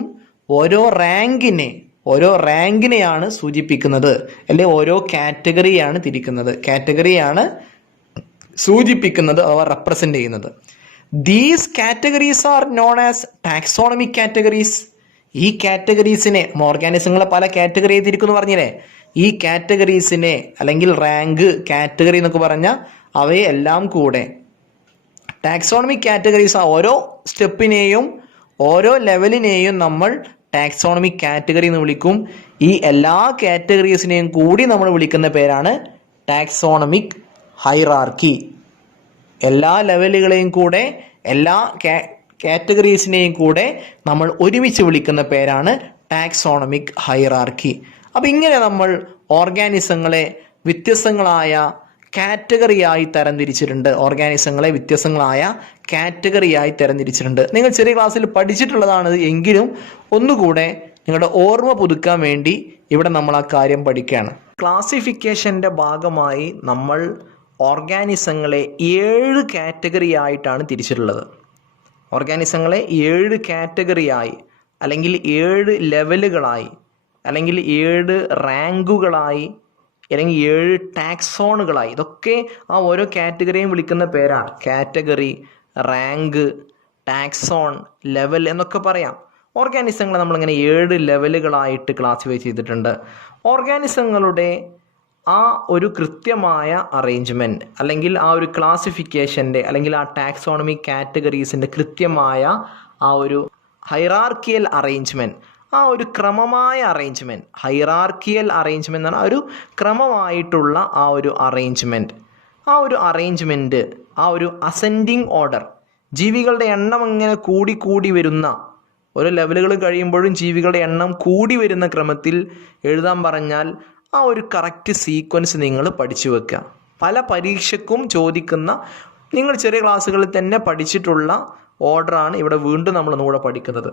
ഓരോ റാങ്കിനെയാണ് സൂചിപ്പിക്കുന്നത്, അല്ലെ ഓരോ കാറ്റഗറിയാണ് തിരിക്കുന്നത്, കാറ്റഗറിയാണ് സൂചിപ്പിക്കുന്നത് അഥവാ റെപ്രസെന്റ് ചെയ്യുന്നത്. These categories R known as taxonomic categories. ഈ കാറ്റഗറീസിനെ, ഓർഗാനിസങ്ങളെ പല കാറ്റഗറി തിരിക്കുന്നു പറഞ്ഞില്ലേ, ഈ കാറ്റഗറീസിനെ അല്ലെങ്കിൽ റാങ്ക്, കാറ്റഗറി എന്നൊക്കെ പറഞ്ഞാൽ അവയെ എല്ലാം കൂടെ ടാക്സോണമിക് കാറ്റഗറീസ്. ഓരോ സ്റ്റെപ്പിനെയും ഓരോ ലെവലിനെയും നമ്മൾ ടാക്സോണമിക് കാറ്റഗറി എന്ന് വിളിക്കും. ഈ എല്ലാ കാറ്റഗറീസിനെയും കൂടി നമ്മൾ വിളിക്കുന്ന പേരാണ് ടാക്സോണമിക് ഹൈറാർക്കി. എല്ലാ ലെവലുകളെയും കൂടെ, എല്ലാ കാറ്റഗറീസിനെയും കൂടെ നമ്മൾ ഒരുമിച്ച് വിളിക്കുന്ന പേരാണ് ടാക്സോണമിക് ഹൈറാർക്കി. അപ്പം ഇങ്ങനെ നമ്മൾ ഓർഗാനിസങ്ങളെ വ്യത്യസ്തങ്ങളായ കാറ്റഗറിയായി തരംതിരിച്ചിട്ടുണ്ട്. ഓർഗാനിസങ്ങളെ വ്യത്യസ്തങ്ങളായ കാറ്റഗറിയായി തരംതിരിച്ചിട്ടുണ്ട്. നിങ്ങൾ ചെറിയ ക്ലാസ്സിൽ പഠിച്ചിട്ടുള്ളതാണ് എങ്കിലും ഒന്നുകൂടെ നിങ്ങളുടെ ഓർമ്മ പുതുക്കാൻ വേണ്ടി ഇവിടെ നമ്മൾ ആ കാര്യം പഠിക്കുകയാണ്. ക്ലാസിഫിക്കേഷൻ്റെ ഭാഗമായി നമ്മൾ ഓർഗാനിസങ്ങളെ 7 കാറ്റഗറി ആയിട്ടാണ് തിരിച്ചിട്ടുള്ളത്. ഓർഗാനിസങ്ങളെ 7 കാറ്റഗറിയായി, അല്ലെങ്കിൽ 7 ലെവലുകളായി, അല്ലെങ്കിൽ 7 റാങ്കുകളായി, അല്ലെങ്കിൽ 7 ടാക്സോണുകളായി. ഇതൊക്കെ ആ ഓരോ കാറ്റഗറിയും വിളിക്കുന്ന പേരാണ്. കാറ്റഗറി, റാങ്ക്, ടാക്സോൺ, ലെവൽ എന്നൊക്കെ പറയാം. ഓർഗാനിസങ്ങളെ നമ്മളിങ്ങനെ 7 ലെവലുകളായിട്ട് ക്ലാസിഫൈ ചെയ്തിട്ടുണ്ട്. ഓർഗാനിസങ്ങളുടെ ആ ഒരു കൃത്യമായ അറേഞ്ച്മെൻറ്റ്, അല്ലെങ്കിൽ ആ ഒരു ക്ലാസിഫിക്കേഷൻ്റെ, അല്ലെങ്കിൽ ആ ടാക്സോണമി കാറ്റഗറീസിൻ്റെ കൃത്യമായ ആ ഒരു ഹൈറാർക്കിയൽ അറേഞ്ച്മെൻറ്റ്, ആ ഒരു ക്രമമായ അറേഞ്ച്മെൻറ്റ്, ഹൈറാർക്കിയൽ അറേഞ്ച്മെൻറ്റ് എന്ന് പറഞ്ഞാൽ ഒരു ക്രമമായിട്ടുള്ള ആ ഒരു അറേഞ്ച്മെൻറ്റ്, ആ ഒരു അസെൻഡിങ് ഓർഡർ, ജീവികളുടെ എണ്ണം ഇങ്ങനെ കൂടി വരുന്ന, ഓരോ ലെവലുകൾ കഴിയുമ്പോഴും ജീവികളുടെ എണ്ണം കൂടി വരുന്ന ക്രമത്തിൽ എഴുതാൻ പറഞ്ഞാൽ ആ ഒരു കറക്റ്റ് സീക്വൻസ് നിങ്ങൾ പഠിച്ചു വെക്കുക. പല പരീക്ഷയ്ക്കും ചോദിക്കുന്ന, നിങ്ങൾ ചെറിയ ക്ലാസ്സുകളിൽ തന്നെ പഠിച്ചിട്ടുള്ള ഓർഡറാണ് ഇവിടെ വീണ്ടും നമ്മളൊന്നുകൂടെ പഠിക്കുന്നത്.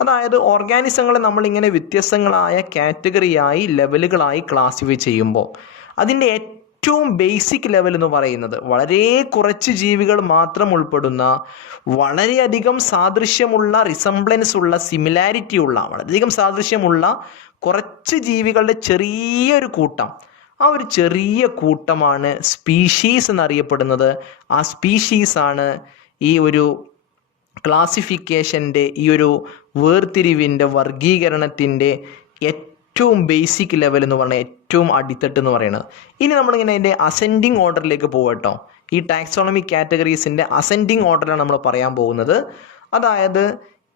അതായത് ഓർഗാനിസങ്ങളെ നമ്മളിങ്ങനെ വ്യത്യസ്തങ്ങളായ കാറ്റഗറിയായി, ലെവലുകളായി ക്ലാസിഫൈ ചെയ്യുമ്പോൾ അതിൻ്റെ ഏറ്റവും ബേസിക് ലെവൽ എന്ന് പറയുന്നത് വളരെ കുറച്ച് ജീവികൾ മാത്രം ഉൾപ്പെടുന്ന, വളരെയധികം സാദൃശ്യമുള്ള, റിസംബ്ലൻസ് ഉള്ള, സിമിലാരിറ്റി ഉള്ള, വളരെയധികം സാദൃശ്യമുള്ള കുറച്ച് ജീവികളുടെ ചെറിയൊരു കൂട്ടം, ആ ഒരു ചെറിയ കൂട്ടമാണ് സ്പീഷീസ് എന്നറിയപ്പെടുന്നത്. ആ സ്പീഷീസാണ് ഈ ഒരു ക്ലാസിഫിക്കേഷൻ്റെ, ഈ ഒരു വേർതിരിവിൻ്റെ, വർഗീകരണത്തിൻ്റെ ഏറ്റവും ബേസിക് ലെവൽ എന്ന് പറഞ്ഞാൽ, ഏറ്റവും അടിത്തട്ട് എന്ന് പറയുന്നത്. ഇനി നമ്മളിങ്ങനെ അതിൻ്റെ അസെൻഡിങ് ഓർഡറിലേക്ക് പോകട്ടോ. ഈ ടാക്സോണമി കാറ്റഗറീസിൻ്റെ അസെൻഡിങ് ഓർഡറാണ് നമ്മൾ പറയാൻ പോകുന്നത്. അതായത്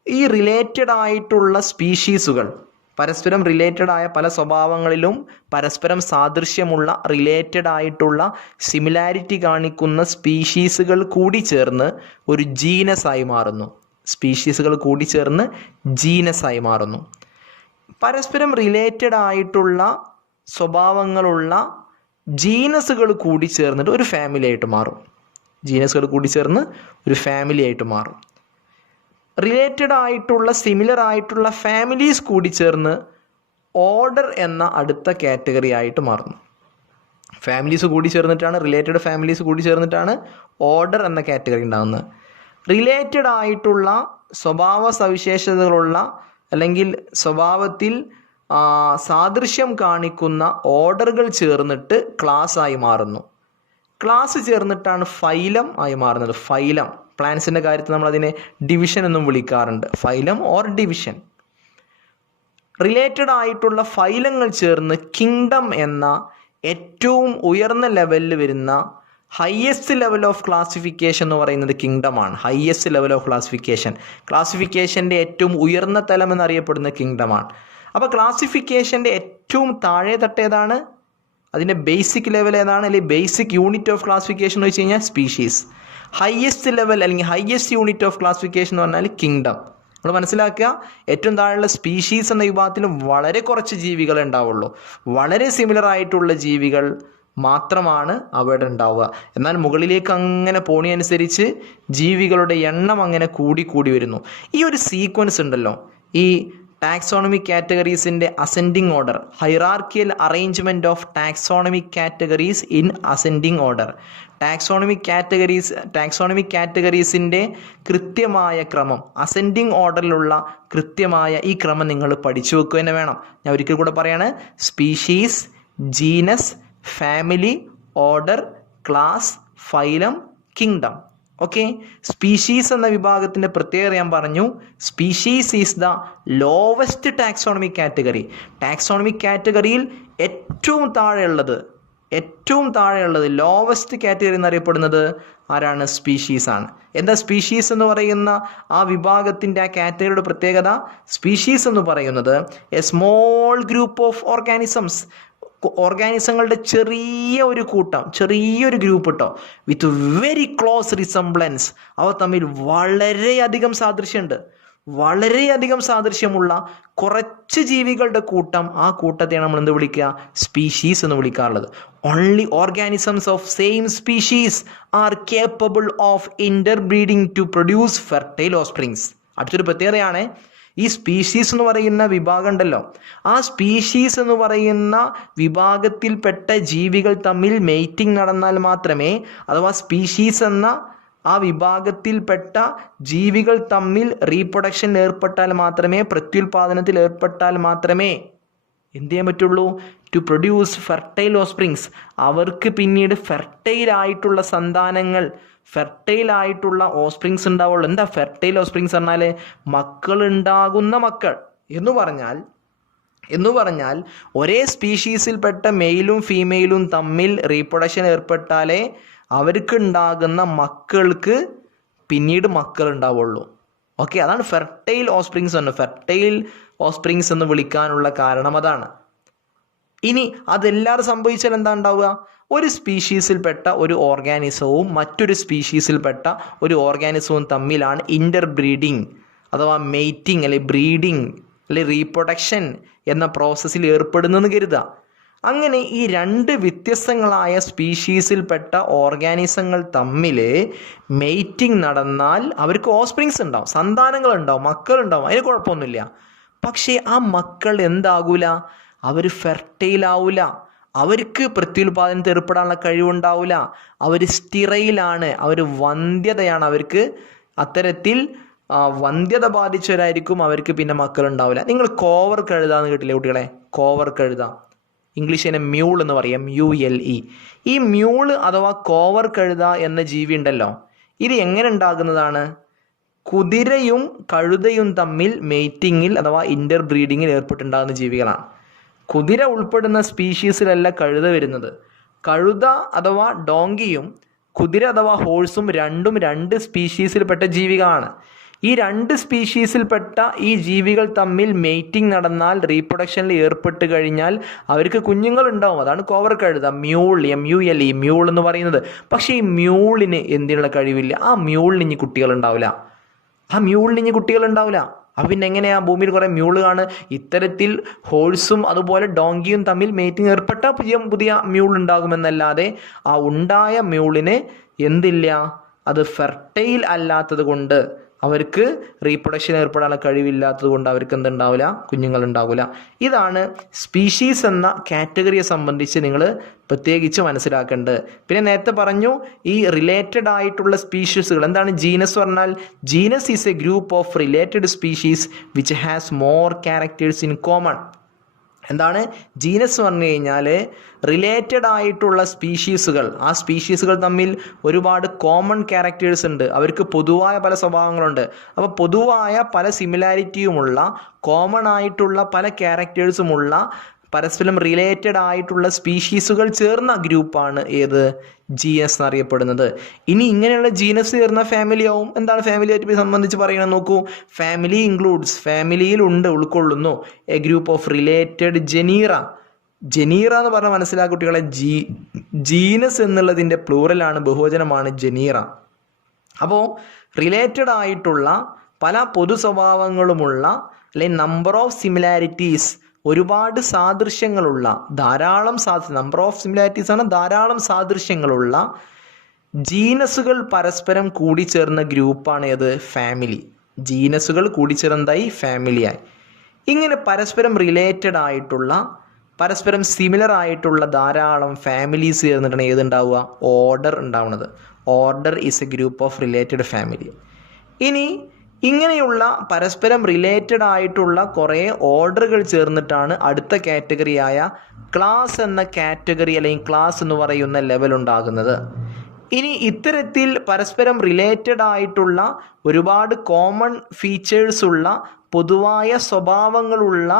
ഈ റിലേറ്റഡ് ആയിട്ടുള്ള സ്പീഷീസുകൾ, പരസ്പരം റിലേറ്റഡ് ആയ, പല സ്വഭാവങ്ങളിലും പരസ്പരം സാദൃശ്യമുള്ള, റിലേറ്റഡ് ആയിട്ടുള്ള, സിമിലാരിറ്റി കാണിക്കുന്ന സ്പീഷീസുകൾ കൂടി ചേർന്ന് ഒരു ജീനസായി മാറുന്നു. സ്പീഷീസുകൾ കൂടി ചേർന്ന് ജീനസായി മാറുന്നു. പരസ്പരം റിലേറ്റഡ് ആയിട്ടുള്ള സ്വഭാവങ്ങളുള്ള ജീനസുകൾ കൂടി ചേർന്നിട്ട് ഒരു ഫാമിലി ആയിട്ട് മാറും. ജീനസുകൾ കൂടി ചേർന്ന് ഒരു ഫാമിലി ആയിട്ട് മാറും. റിലേറ്റഡ് ആയിട്ടുള്ള, സിമിലർ ആയിട്ടുള്ള ഫാമിലീസ് കൂടി ചേർന്ന് ഓർഡർ എന്ന അടുത്ത കാറ്റഗറി ആയിട്ട് മാറുന്നു. ഫാമിലീസ് കൂടി ചേർന്നിട്ടാണ്, റിലേറ്റഡ് ഫാമിലീസ് കൂടി ചേർന്നിട്ടാണ് ഓർഡർ എന്ന കാറ്റഗറി ഉണ്ടാകുന്നത്. റിലേറ്റഡ് ആയിട്ടുള്ള സ്വഭാവ സവിശേഷതകളുള്ള, അല്ലെങ്കിൽ സ്വഭാവത്തിൽ സാദൃശ്യം കാണിക്കുന്ന ഓർഡറുകൾ ചേർന്നിട്ട് ക്ലാസ് ആയി മാറുന്നു. ക്ലാസ് ചേർന്നിട്ടാണ് ഫൈലം ആയി മാറുന്നത്. ഫൈലം, പ്ലാന്റ്സിൻ്റെ കാര്യത്തിൽ നമ്മൾ അതിനെ ഡിവിഷൻ എന്നും വിളിക്കാറുണ്ട്. Phylum or division. റിലേറ്റഡ് ആയിട്ടുള്ള ഫൈലങ്ങൾ ചേർന്ന് കിങ്ഡം എന്ന ഏറ്റവും ഉയർന്ന ലെവലിൽ വരുന്ന ഹയസ്റ്റ് ലെവൽ ഓഫ് ക്ലാസിഫിക്കേഷൻ എന്ന് പറയുന്നത് കിങ്ഡമാണ്. ഹയസ്റ്റ് ലെവൽ ഓഫ് ക്ലാസിഫിക്കേഷൻ്റെ ഏറ്റവും ഉയർന്ന തലം എന്നറിയപ്പെടുന്ന കിങ്ഡമാണ്. അപ്പോൾ ക്ലാസിഫിക്കേഷൻ്റെ ഏറ്റവും താഴെ തട്ടേതാണ്, അതിൻ്റെ ബേസിക് ലെവൽ ഏതാണ്, അല്ലെങ്കിൽ ബേസിക് യൂണിറ്റ് ഓഫ് ക്ലാസിഫിക്കേഷൻ എന്ന് വെച്ച് കഴിഞ്ഞാൽ സ്പീഷീസ്. ഹയസ്റ്റ് ലെവൽ അല്ലെങ്കിൽ ഹയസ്റ്റ് യൂണിറ്റ് ഓഫ് ക്ലാസിഫിക്കേഷൻ എന്ന് പറഞ്ഞാൽ കിങ്ഡം. നമ്മൾ മനസ്സിലാക്കുക, ഏറ്റവും താഴെയുള്ള സ്പീഷീസ് എന്ന വിഭാഗത്തിൽ വളരെ കുറച്ച് ജീവികൾ ഉണ്ടാവുള്ളൂ. വളരെ സിമിലർ ആയിട്ടുള്ള ജീവികൾ മാത്രമാണ് അവിടെ ഉണ്ടാവുക. എന്നാൽ മുകളിലേക്ക് അങ്ങനെ പോണിയനുസരിച്ച് ജീവികളുടെ എണ്ണം അങ്ങനെ കൂടി വരുന്നു. ഈ ഒരു സീക്വൻസ് ഉണ്ടല്ലോ, ഈ ടാക്സോണമിക് കാറ്റഗറീസിൻ്റെ ascending order, hierarchical arrangement of taxonomic categories in ascending order. Taxonomic കാറ്റഗറീസിൻ്റെ കൃത്യമായ ക്രമം, അസെൻഡിങ് ഓർഡറിലുള്ള കൃത്യമായ ഈ ക്രമം നിങ്ങൾ പഠിച്ചു വെക്കുക തന്നെ വേണം. ഞാൻ ഒരിക്കൽ കൂടെ പറയാണ്: species, genus, family, order, class, phylum, kingdom. Okay, species എന്ന വിഭാഗത്തിൻ്റെ പ്രത്യേകത ഞാൻ പറഞ്ഞു. Species is the lowest taxonomic category. Taxonomic കാറ്റഗറിയിൽ ഏറ്റവും താഴെയുള്ളത് ലോവസ്റ്റ് കാറ്റഗറി എന്നറിയപ്പെടുന്നത് ആരാണ്? സ്പീഷീസ് ആണ്. എന്താ സ്പീഷീസ് എന്ന് പറയുന്ന ആ വിഭാഗത്തിൻ്റെ, ആ കാറ്റഗറിയുടെ പ്രത്യേകത? സ്പീഷീസ് എന്ന് പറയുന്നത് എ സ്മോൾ ഗ്രൂപ്പ് ഓഫ് ഓർഗാനിസങ്ങളുടെ ചെറിയൊരു ഗ്രൂപ്പ് കേട്ടോ, വിത്ത് വെരി ക്ലോസ് റിസംബ്ലൻസ്. അവ തമ്മിൽ വളരെയധികം സാദൃശ്യമുണ്ട്. വളരെയധികം സാദൃശ്യമുള്ള കുറച്ച് ജീവികളുടെ കൂട്ടം, ആ കൂട്ടത്തെയാണ് നമ്മൾ എന്ത് വിളിക്കുക? സ്പീഷീസ് എന്ന് വിളിക്കാറുള്ളത്. Only organisms of same species are capable of interbreeding to produce fertile offsprings. അടുത്തൊരു പ്രത്യേകതയാണ്, ഈ സ്പീഷീസ് എന്ന് പറയുന്ന വിഭാഗം ഉണ്ടല്ലോ, ആ സ്പീഷീസ് എന്ന് പറയുന്ന വിഭാഗത്തിൽപ്പെട്ട ജീവികൾ തമ്മിൽ മെയ്റ്റിംഗ് നടന്നാൽ മാത്രമേ, അഥവാ സ്പീഷീസ് എന്ന ആ വിഭാഗത്തിൽപ്പെട്ട ജീവികൾ തമ്മിൽ റീപ്രൊഡക്ഷനിൽ ഏർപ്പെട്ടാൽ മാത്രമേ, പ്രത്യുൽപാദനത്തിൽ ഏർപ്പെട്ടാൽ മാത്രമേ എന്ത് ചെയ്യാൻ പറ്റുള്ളൂ? To produce fertile offsprings. അവർക്ക് പിന്നീട് ഫെർട്ടൈൽ ആയിട്ടുള്ള സന്താനങ്ങൾ, ഫെർട്ടൈൽ ആയിട്ടുള്ള ഓഫ്സ്പ്രിങ്സ് ഉണ്ടാവുള്ളൂ. എന്താ ഫെർട്ടൈൽ ഓഫ്സ്പ്രിങ്സ് പറഞ്ഞാൽ? മക്കൾ ഉണ്ടാകുന്ന മക്കൾ എന്ന് പറഞ്ഞാൽ ഒരേ സ്പീഷീസിൽപ്പെട്ട മെയിലും ഫീമെയിലും തമ്മിൽ റീപ്രൊഡക്ഷൻ ഏർപ്പെട്ടാലേ അവർക്ക് ഉണ്ടാകുന്ന മക്കൾക്ക് പിന്നീട് മക്കൾ ഉണ്ടാവുള്ളൂ. ഓക്കെ, അതാണ് ഫെർട്ടൈൽ ഓഫ്സ്പ്രിങ്സ് എന്ന്. ഫെർട്ടൈൽ ഓഫ്സ്പ്രിങ്സ് എന്ന് വിളിക്കാനുള്ള കാരണം അതാണ്. ഇനി അതെല്ലാവരും സംഭവിച്ചാൽ എന്താ ഉണ്ടാവുക? ഒരു സ്പീഷീസിൽപ്പെട്ട ഒരു ഓർഗാനിസവും മറ്റൊരു സ്പീഷീസിൽപ്പെട്ട ഒരു ഓർഗാനിസവും തമ്മിലാണ് ഇന്റർബ്രീഡിങ് അഥവാ മെയ്റ്റിംഗ് അല്ലെ ബ്രീഡിങ് അല്ലെ റീപ്രൊഡക്ഷൻ എന്ന പ്രോസസ്സിൽ ഏർപ്പെടുന്നെന്ന് കരുതുക. അങ്ങനെ ഈ രണ്ട് വ്യത്യസ്തങ്ങളായ സ്പീഷീസിൽപ്പെട്ട ഓർഗാനിസങ്ങൾ തമ്മിൽ മെയ്റ്റിംഗ് നടന്നാൽ അവർക്ക് ഓഫ്സ്പ്രിങ്സ് ഉണ്ടാവും, സന്താനങ്ങൾ ഉണ്ടാവും, മക്കളുണ്ടാവും, അതിന് കുഴപ്പമൊന്നുമില്ല. പക്ഷേ ആ മക്കൾ എന്താകൂല? അവർ ഫെർട്ടൈൽ ആവൂല, അവർക്ക് പ്രത്യുൽപാദനത്തിൽ ഏർപ്പെടാനുള്ള കഴിവുണ്ടാവില്ല, അവർ സ്റ്റിറയിലാണ്, അവർ വന്ധ്യതയാണ്, അവർക്ക് അത്തരത്തിൽ വന്ധ്യത ബാധിച്ചവരായിരിക്കും, അവർക്ക് പിന്നെ മക്കളുണ്ടാവില്ല. നിങ്ങൾ കോവർ കഴുത എന്ന് കേട്ടില്ലേ കുട്ടികളെ? കോവർ കഴുത, ഇംഗ്ലീഷിനെ മ്യൂൾ എന്ന് പറയാം, MULE. ഈ മ്യൂള് അഥവാ കോവർ കഴുത എന്ന ജീവി ഉണ്ടല്ലോ, ഇത് എങ്ങനെ ഉണ്ടാകുന്നതാണ്? കുതിരയും കഴുതയും തമ്മിൽ മെയ്റ്റിങ്ങിൽ അഥവാ ഇന്റർ ബ്രീഡിങ്ങിൽ ഏർപ്പെട്ടുണ്ടാകുന്ന ജീവികളാണ്. കുതിര ഉൾപ്പെടുന്ന സ്പീഷീസിലല്ല കഴുത വരുന്നത്. കഴുത അഥവാ ഡോങ്കിയും കുതിര അഥവാ ഹോഴ്സും രണ്ടും രണ്ട് സ്പീഷീസിൽപ്പെട്ട ജീവികളാണ്. ഈ രണ്ട് സ്പീഷീസിൽപ്പെട്ട ഈ ജീവികൾ തമ്മിൽ മെയ്റ്റിംഗ് നടന്നാൽ, റീപ്രൊഡക്ഷനിൽ ഏർപ്പെട്ട് കഴിഞ്ഞാൽ അവർക്ക് കുഞ്ഞുങ്ങൾ ഉണ്ടാവും. അതാണ് കോവർ കഴുത, മ്യൂൾ, MULE, മ്യൂൾ എന്ന് പറയുന്നത്. പക്ഷേ ഈ മ്യൂളിന് എന്തിനുള്ള കഴിവില്ല. ആ മ്യൂളിന് ഇനി കുട്ടികളുണ്ടാവില്ല. അപ്പം പിന്നെ എങ്ങനെയാ ഭൂമിയിൽ കുറേ മ്യൂളാണ്? ഇത്തരത്തിൽ ഹോഴ്സും അതുപോലെ ഡോങ്കിയും തമ്മിൽ മേറ്റിംഗ് ഏർപ്പെട്ട പുതിയ മ്യൂൾ ഉണ്ടാകുമെന്നല്ലാതെ ആ ഉണ്ടായ മ്യൂളിന് എന്തില്ല? അത് ഫെർട്ടൈൽ അല്ലാത്തത് കൊണ്ട്, അവർക്ക് റീപ്രൊഡക്ഷൻ ഏർപ്പെടാനുള്ള കഴിവില്ലാത്തത് കൊണ്ട് അവർക്ക് എന്തുണ്ടാവില്ല? കുഞ്ഞുങ്ങൾ ഉണ്ടാവില്ല. ഇതാണ് സ്പീഷീസ് എന്ന കാറ്റഗറിയെ സംബന്ധിച്ച് നിങ്ങൾ പ്രത്യേകിച്ച് മനസ്സിലാക്കേണ്ടത്. പിന്നെ നേരത്തെ പറഞ്ഞു ഈ റിലേറ്റഡ് ആയിട്ടുള്ള സ്പീഷീസുകൾ. എന്താണ് ജീനസ് പറഞ്ഞാൽ? Genus is A group of related species which has more characters in common. എന്താണ് ജീനസ് പറഞ്ഞു കഴിഞ്ഞാൽ? റിലേറ്റഡ് ആയിട്ടുള്ള സ്പീഷീസുകൾ, ആ സ്പീഷീസുകൾ തമ്മിൽ ഒരുപാട് കോമൺ ക്യാരക്ടേഴ്സ് ഉണ്ട്, അവർക്ക് പൊതുവായ പല സ്വഭാവങ്ങളുണ്ട്. അപ്പോൾ പൊതുവായ പല സിമിലാരിറ്റിയുമുള്ള, കോമൺ ആയിട്ടുള്ള പല ക്യാരക്ടേഴ്സുമുള്ള, പരസ്പരം റിലേറ്റഡ് ആയിട്ടുള്ള സ്പീഷീസുകൾ ചേർന്ന ഗ്രൂപ്പാണ് ഏത്? ജീനസ് എന്നറിയപ്പെടുന്നത്. ഇനി ഇങ്ങനെയുള്ള ജീനസ് ചേർന്ന ഫാമിലി ആവും. എന്താണ് ഫാമിലിയായിട്ട് സംബന്ധിച്ച് പറയണം? നോക്കൂ, ഫാമിലി ഇൻക്ലൂഡ്സ്, ഫാമിലിയിൽ ഉൾക്കൊള്ളുന്നു A group of related Janeiro. Janeiro എന്ന് പറഞ്ഞാൽ മനസ്സിലാക്കുക കുട്ടികളെ, ജീനസ് എന്നുള്ളതിൻ്റെ പ്ലൂറലാണ്, ബഹുവചനമാണ് ജനീറ. അപ്പോൾ റിലേറ്റഡ് ആയിട്ടുള്ള പല പൊതു സ്വഭാവങ്ങളുമുള്ള, അല്ലെങ്കിൽ നമ്പർ ഓഫ് സിമിലാരിറ്റീസ്, ഒരുപാട് സാദൃശ്യങ്ങളുള്ള, ധാരാളം നമ്പർ ഓഫ് സിമിലാരിറ്റീസ് ആണ്, ധാരാളം സാദൃശ്യങ്ങളുള്ള ജീനസുകൾ പരസ്പരം കൂടിച്ചേർന്ന ഗ്രൂപ്പാണ് ഏത്? ഫാമിലി. ജീനസുകൾ കൂടിച്ചേർന്നതായി ഫാമിലിയായി. ഇങ്ങനെ പരസ്പരം റിലേറ്റഡ് ആയിട്ടുള്ള, പരസ്പരം സിമിലർ ആയിട്ടുള്ള ധാരാളം ഫാമിലീസ് ചേർന്നിട്ടാണ് ഏതുണ്ടാവുക? ഓർഡർ ഉണ്ടാവുന്നത്. Order is A group of related family. ഇനി ഇങ്ങനെയുള്ള പരസ്പരം റിലേറ്റഡ് ആയിട്ടുള്ള കുറേ ഓർഡറുകൾ ചേർന്നിട്ടാണ് അടുത്ത കാറ്റഗറിയായ ക്ലാസ് എന്ന കാറ്റഗറി അല്ലെങ്കിൽ ക്ലാസ് എന്ന് പറയുന്ന ലെവൽ ഉണ്ടാകുന്നത്. ഇനി ഇത്തരത്തിൽ പരസ്പരം റിലേറ്റഡ് ആയിട്ടുള്ള ഒരുപാട് കോമൺ ഫീച്ചേഴ്സ് ഉള്ള, പൊതുവായ സ്വഭാവങ്ങളുള്ള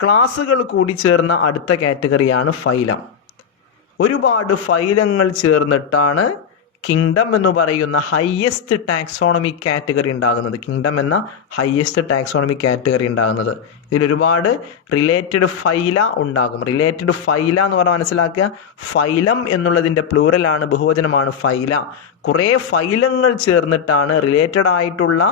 ക്ലാസുകൾ കൂടി ചേർന്ന അടുത്ത കാറ്റഗറിയാണ് ഫൈലം. ഒരുപാട് ഫൈലങ്ങൾ ചേർന്നിട്ടാണ് കിങ്ഡം എന്ന് പറയുന്ന ഹയസ്റ്റ് ടാക്സോണമി കാറ്റഗറി ഉണ്ടാകുന്നത്. കിങ്ഡം എന്ന ഹയസ്റ്റ് ടാക്സോണമി കാറ്റഗറി ഉണ്ടാകുന്നത്. ഇതിലൊരുപാട് റിലേറ്റഡ് ഫൈല ഉണ്ടാകും. റിലേറ്റഡ് ഫൈല എന്ന് പറഞ്ഞാൽ മനസ്സിലാക്കുക, ഫൈലം എന്നുള്ളതിൻ്റെ പ്ലൂറലാണ്, ബഹുവചനമാണ് ഫൈല. കുറേ ഫൈലങ്ങൾ ചേർന്നിട്ടാണ്, റിലേറ്റഡ് ആയിട്ടുള്ള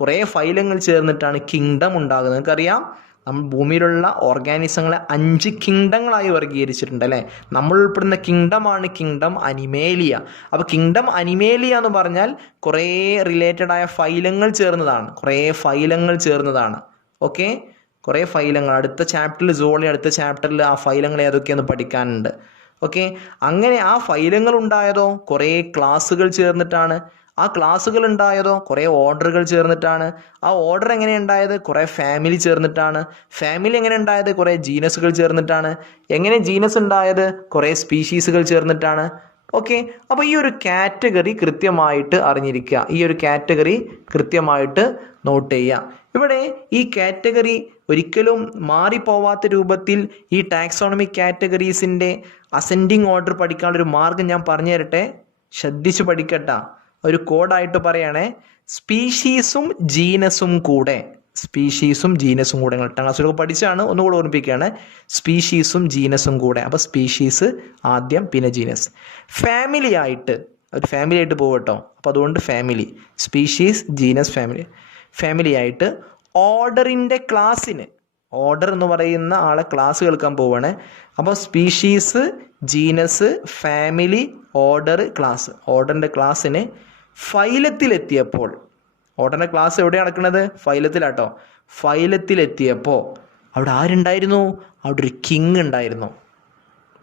കുറേ ഫൈലങ്ങൾ ചേർന്നിട്ടാണ് കിങ്ഡം ഉണ്ടാകുന്നത്. നിങ്ങൾക്കറിയാം, നമ്മൾ ഭൂമിയിലുള്ള ഓർഗാനിസങ്ങളെ 5 കിങ്ഡങ്ങളായി വർഗീകരിച്ചിട്ടുണ്ട് അല്ലേ. നമ്മൾ ഉൾപ്പെടുന്ന കിങ്ഡമാണ് കിങ്ഡം അനിമേലിയ. അപ്പോൾ കിങ്ഡം അനിമേലിയ എന്ന് പറഞ്ഞാൽ കുറേ റിലേറ്റഡ് ആയ ഫൈലങ്ങൾ ചേർന്നതാണ്, കുറേ ഫൈലങ്ങൾ ചേർന്നതാണ്. ഓക്കെ, കുറേ ഫൈലങ്ങൾ. അടുത്ത ചാപ്റ്ററിൽ സോളി, അടുത്ത ചാപ്റ്ററിൽ ആ ഫൈലങ്ങൾ ഏതൊക്കെയെന്ന് പഠിക്കാനുണ്ട്. ഓക്കെ, അങ്ങനെ ആ ഫൈലങ്ങൾ ഉണ്ടായതോ കുറേ ക്ലാസ്സുകൾ ചേർന്നിട്ടാണ്. ആ ക്ലാസ്സുകൾ ഉണ്ടായതോ കുറേ ഓർഡറുകൾ ചേർന്നിട്ടാണ്. ആ ഓർഡർ എങ്ങനെ ഉണ്ടായത്? കുറേ ഫാമിലി ചേർന്നിട്ടാണ്. ഫാമിലി എങ്ങനെ ഉണ്ടായത്? കുറേ ജീനസുകൾ ചേർന്നിട്ടാണ്. എങ്ങനെ ജീനസ് ഉണ്ടായത്? കുറേ സ്പീഷീസുകൾ ചേർന്നിട്ടാണ്. ഓക്കെ, അപ്പോൾ ഈ ഒരു കാറ്റഗറി കൃത്യമായിട്ട് അറിഞ്ഞിരിക്കുക, ഈ ഒരു കാറ്റഗറി കൃത്യമായിട്ട് നോട്ട് ചെയ്യുക. ഇവിടെ ഈ കാറ്റഗറി ഒരിക്കലും മാറിപ്പോവാത്ത രൂപത്തിൽ ഈ ടാക്സോണമിക് കാറ്റഗറീസിൻ്റെ അസെൻഡിങ് ഓർഡർ പഠിക്കാനുള്ളൊരു മാർഗം ഞാൻ പറഞ്ഞു തരട്ടെ, ശ്രദ്ധിച്ച് പഠിക്കട്ടാ. ഒരു കോഡായിട്ട് പറയണേ, സ്പീഷീസും ജീനസും കൂടെ, സ്പീഷീസും ജീനസും കൂടെ. നിങ്ങൾ 8ാം ക്ലാസ്സിലൊക്കെ പഠിച്ചാണ്, ഒന്നുകൂടെ ഓർമ്മിപ്പിക്കുകയാണ്. സ്പീഷീസും ജീനസും കൂടെ. അപ്പോൾ സ്പീഷീസ് ആദ്യം, പിന്നെ ജീനസ്. ഫാമിലി ആയിട്ട്, ഒരു ഫാമിലി ആയിട്ട് പോകട്ടോ. അപ്പോൾ അതുകൊണ്ട് family, species, genus, family. Family ആയിട്ട് ഓർഡറിൻ്റെ ക്ലാസ്സിന്, ഓർഡർ എന്ന് പറയുന്ന ആളെ ക്ലാസ് കേൾക്കാൻ പോവുകയാണ്. അപ്പോൾ species, genus, family, order, class. ഓർഡറിൻ്റെ ക്ലാസ്സിന് ഫൈലത്തിലെത്തിയപ്പോൾ, ഓർഡറിൻ്റെ ക്ലാസ് എവിടെയാണ് നടക്കുന്നത്? ഫൈലത്തിലാട്ടോ. ഫൈലത്തിലെത്തിയപ്പോൾ അവിടെ ആരുണ്ടായിരുന്നു? അവിടെ ഒരു കിങ് ഉണ്ടായിരുന്നു.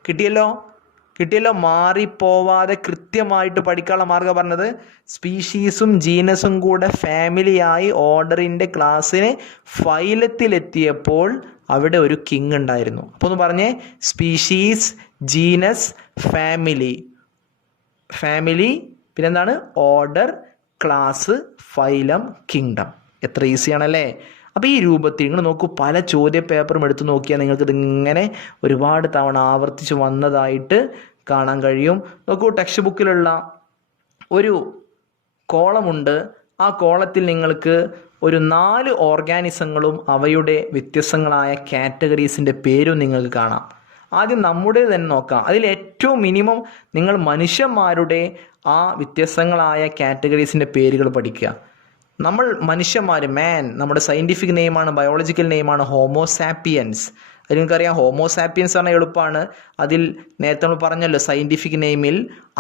കിട്ടിയല്ലോ, കിട്ടിയല്ലോ. മാറിപ്പോവാതെ കൃത്യമായിട്ട് പഠിക്കാനുള്ള മാർഗ്ഗം പറഞ്ഞത്. സ്പീഷീസും ജീനസും കൂടെ ഫാമിലിയായി ഓർഡറിൻ്റെ ക്ലാസ്സിന് ഫൈലത്തിലെത്തിയപ്പോൾ അവിടെ ഒരു കിങ് ഉണ്ടായിരുന്നു. അപ്പോൾ ഒന്ന് പറഞ്ഞേ, സ്പീഷീസ്, ജീനസ്, ഫാമിലി. ഫാമിലി, പിന്നെന്താണ്? Order, class, phylum, kingdom. എത്ര ഈസിയാണല്ലേ. അപ്പോൾ ഈ രൂപത്തിൽ നിങ്ങൾ നോക്കൂ, പല ചോദ്യ പേപ്പറും എടുത്ത് നോക്കിയാൽ നിങ്ങൾക്ക് ഇതിങ്ങനെ ഒരുപാട് തവണ ആവർത്തിച്ച് വന്നതായിട്ട് കാണാൻ കഴിയും. നോക്കൂ, ടെക്സ്റ്റ് ബുക്കിലുള്ള ഒരു കോളമുണ്ട്. ആ കോളത്തിൽ നിങ്ങൾക്ക് ഒരു 4 ഓർഗാനിസങ്ങളും അവയുടെ വ്യത്യസ്തങ്ങളായ കാറ്റഗറീസിൻ്റെ പേരും നിങ്ങൾക്ക് കാണാം. ആദ്യം നമ്മുടെ തന്നെ നോക്കാം. അതിൽ ഏറ്റവും മിനിമം നിങ്ങൾ മനുഷ്യന്മാരുടെ ആ വ്യത്യസ്തങ്ങളായ കാറ്റഗറീസിൻ്റെ പേരുകൾ പഠിക്കുക. നമ്മൾ മനുഷ്യന്മാർ, മാൻ, നമ്മുടെ സയൻറ്റിഫിക് നെയിമാണ്, ബയോളജിക്കൽ നെയിമാണ് ഹോമോസാപ്പിയൻസ്. അത് നിങ്ങൾക്കറിയാം. ഹോമോസാപ്പിയൻസ് പറഞ്ഞാൽ എളുപ്പമാണ്. അതിൽ നേരത്തെ നമ്മൾ പറഞ്ഞല്ലോ, സയൻറ്റിഫിക് നെയിമിൽ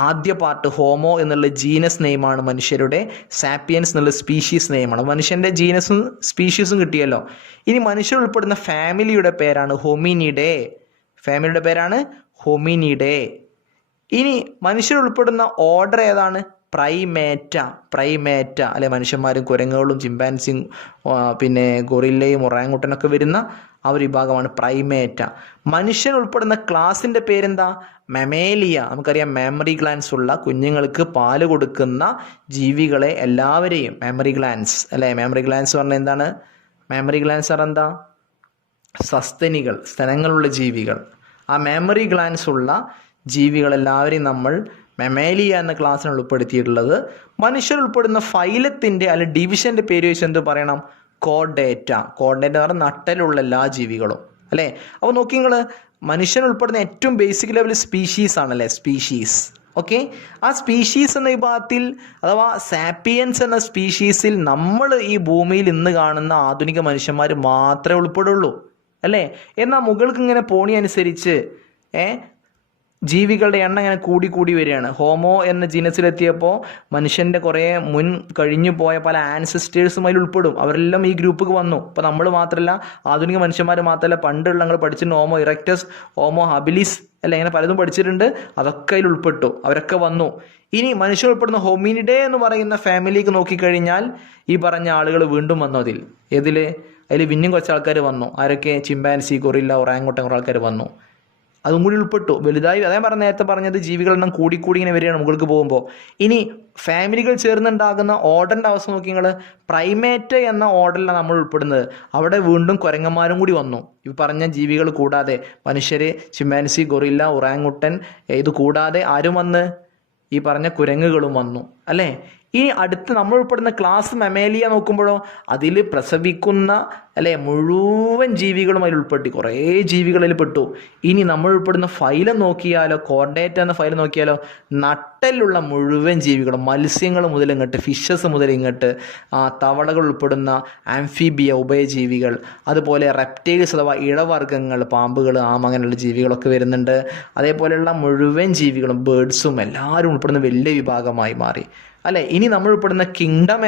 ആദ്യ പാർട്ട് ഹോമോ എന്നുള്ള ജീനസ് നെയിമാണ് മനുഷ്യരുടെ, സാപ്പിയൻസ് എന്നുള്ള സ്പീഷീസ് നെയിമാണ്. മനുഷ്യൻ്റെ ജീനസും സ്പീഷീസും കിട്ടിയല്ലോ. ഇനി മനുഷ്യർ ഉൾപ്പെടുന്ന ഫാമിലിയുടെ പേരാണ് ഹൊമിനിഡേ. ഫാമിലിയുടെ പേരാണ് ഹൊമിനിഡേ. ഇനി മനുഷ്യർ ഉൾപ്പെടുന്ന ഓർഡർ ഏതാണ്? പ്രൈമേറ്റ. പ്രൈമേറ്റ അല്ലെ, മനുഷ്യന്മാരും കുരങ്ങുകളും ചിമ്പാൻസിയും പിന്നെ ഗൊറില്ലയും ഒറാങ്ങുട്ടനൊക്കെ വരുന്ന ആ ഒരു വിഭാഗമാണ് പ്രൈമേറ്റ. മനുഷ്യൻ ഉൾപ്പെടുന്ന ക്ലാസിൻ്റെ പേരെന്താ? മെമേലിയ. നമുക്കറിയാം, മെമ്മറി ഗ്ലാൻസ് ഉള്ള കുഞ്ഞുങ്ങൾക്ക് പാല് കൊടുക്കുന്ന ജീവികളെ എല്ലാവരെയും മെമ്മറി ഗ്ലാൻസ് അല്ലേ. മെമ്മറി ഗ്ലാൻസ് പറഞ്ഞാൽ എന്താണ്? മെമ്മറി ഗ്ലാൻസ് പറഞ്ഞാൽ എന്താ? സസ്തനികൾ, സ്തനങ്ങളുള്ള ജീവികൾ. ആ മെമ്മറി ഗ്ലാൻസ് ഉള്ള ജീവികളെല്ലാവരെയും നമ്മൾ മെമേലിയ എന്ന ക്ലാസ്സിനാണ് ഉൾപ്പെടുത്തിയിട്ടുള്ളത്. മനുഷ്യർ ഉൾപ്പെടുന്ന ഫൈലത്തിൻ്റെ അല്ലെ ഡിവിഷൻ്റെ പേര് വെച്ച് എന്ത് പറയണം? കോഡേറ്റ. കോഡേറ്റ എന്ന് പറഞ്ഞാൽ നട്ടലുള്ള എല്ലാ ജീവികളും അല്ലേ. അപ്പോൾ നോക്കി നിങ്ങൾ, മനുഷ്യൻ ഉൾപ്പെടുന്ന ഏറ്റവും ബേസിക് ലെവൽ സ്പീഷീസ് ആണല്ലേ, സ്പീഷീസ്. ഓക്കെ, ആ സ്പീഷീസ് എന്ന വിഭാഗത്തിൽ അഥവാ സാപ്പിയൻസ് എന്ന സ്പീഷീസിൽ നമ്മൾ ഈ ഭൂമിയിൽ ഇന്ന് കാണുന്ന ആധുനിക മനുഷ്യന്മാർ മാത്രമേ ഉൾപ്പെടുള്ളൂ അല്ലേ. എന്നാൽ മുകൾക്ക് ഇങ്ങനെ പോണി അനുസരിച്ച് ജീവികളുടെ എണ്ണം ഇങ്ങനെ കൂടി കൂടി വരികയാണ്. ഹോമോ എന്ന ജീനസിലെത്തിയപ്പോൾ മനുഷ്യൻ്റെ കുറേ മുൻ കഴിഞ്ഞു പോയ പല ആൻസസ്റ്റേഴ്സും അതിൽ ഉൾപ്പെടും. അവരെല്ലാം ഈ ഗ്രൂപ്പിൽ വന്നു. ഇപ്പോൾ നമ്മൾ മാത്രമല്ല, ആധുനിക മനുഷ്യന്മാർ മാത്രമല്ല, പണ്ടുള്ള ഞങ്ങൾ പഠിച്ചിട്ടുണ്ട് ഹോമോ ഇറക്റ്റസ്, ഹോമോ ഹബിലിസ് അല്ല, ഇങ്ങനെ പലതും പഠിച്ചിട്ടുണ്ട്. അതൊക്കെ അതിൽ ഉൾപ്പെട്ടു, അവരൊക്കെ വന്നു. ഇനി മനുഷ്യർ ഉൾപ്പെടുന്ന ഹോമിനിഡേ എന്ന് പറയുന്ന ഫാമിലിക്ക് നോക്കിക്കഴിഞ്ഞാൽ ഈ പറഞ്ഞ ആളുകൾ വീണ്ടും വന്നു. അതിൽ പിന്നെയും കുറച്ച് ആൾക്കാർ വന്നു. ആരൊക്കെ? ചിമ്പാൻസി, ഗൊറില്ല, ഒറാങ്ങുട്ടൻ കുറേ ആൾക്കാർ വന്നു. അതും കൂടി ഉൾപ്പെട്ടു വലുതായി. അതേ നേരത്തെ പറഞ്ഞത് ജീവികളെണ്ണം കൂടിക്കൂടി ഇങ്ങനെ വരികയാണ് മുകൾക്ക് പോകുമ്പോൾ. ഇനി ഫാമിലികൾ ചേർന്നുണ്ടാകുന്ന ഓർഡറിൻ്റെ അവസ്ഥ നോക്കി നിങ്ങൾ. പ്രൈമേറ്റ് എന്ന ഓർഡറിലാണ് നമ്മൾ ഉൾപ്പെടുന്നത്. അവിടെ വീണ്ടും കുരങ്ങന്മാരും കൂടി വന്നു. ഈ പറഞ്ഞ ജീവികൾ കൂടാതെ മനുഷ്യർ, ചിമ്പാൻസി, ഗൊറില്ല, ഒറാങ്ങുട്ടൻ, ഇത് കൂടാതെ ആരും വന്ന് ഈ പറഞ്ഞ കുരങ്ങുകളും വന്നു അല്ലേ. ഇനി അടുത്ത് നമ്മൾ ഉൾപ്പെടുന്ന ക്ലാസ് മമേലിയ നോക്കുമ്പോഴോ അതിൽ പ്രസവിക്കുന്ന അല്ലെ മുഴുവൻ ജീവികളും അതിൽ ഉൾപ്പെട്ടു, കുറേ ജീവികളിൽ പെട്ടു. ഇനി നമ്മൾ ഉൾപ്പെടുന്ന ഫൈലം നോക്കിയാലോ, കോർഡേറ്റ എന്ന ഫൈലം നോക്കിയാലോ, നട്ടലുള്ള മുഴുവൻ ജീവികളും, മത്സ്യങ്ങൾ മുതൽ ഇങ്ങോട്ട്, ഫിഷസ് മുതൽ ഇങ്ങോട്ട്, തവളകൾ ഉൾപ്പെടുന്ന ആംഫീബിയ ഉഭയജീവികൾ, അതുപോലെ റെപ്റ്റൈൽസ് അഥവാ ഇഴവർഗ്ഗങ്ങൾ, പാമ്പുകൾ, അങ്ങനെയുള്ള ജീവികളൊക്കെ വരുന്നുണ്ട്. അതേപോലെയുള്ള മുഴുവൻ ജീവികളും ബേഡ്സും എല്ലാവരും ഉൾപ്പെടുന്ന വലിയ വിഭാഗമായി മാറി അല്ലെ. ഇനി നമ്മൾ ഉൾപ്പെടുന്ന കിങ്ഡം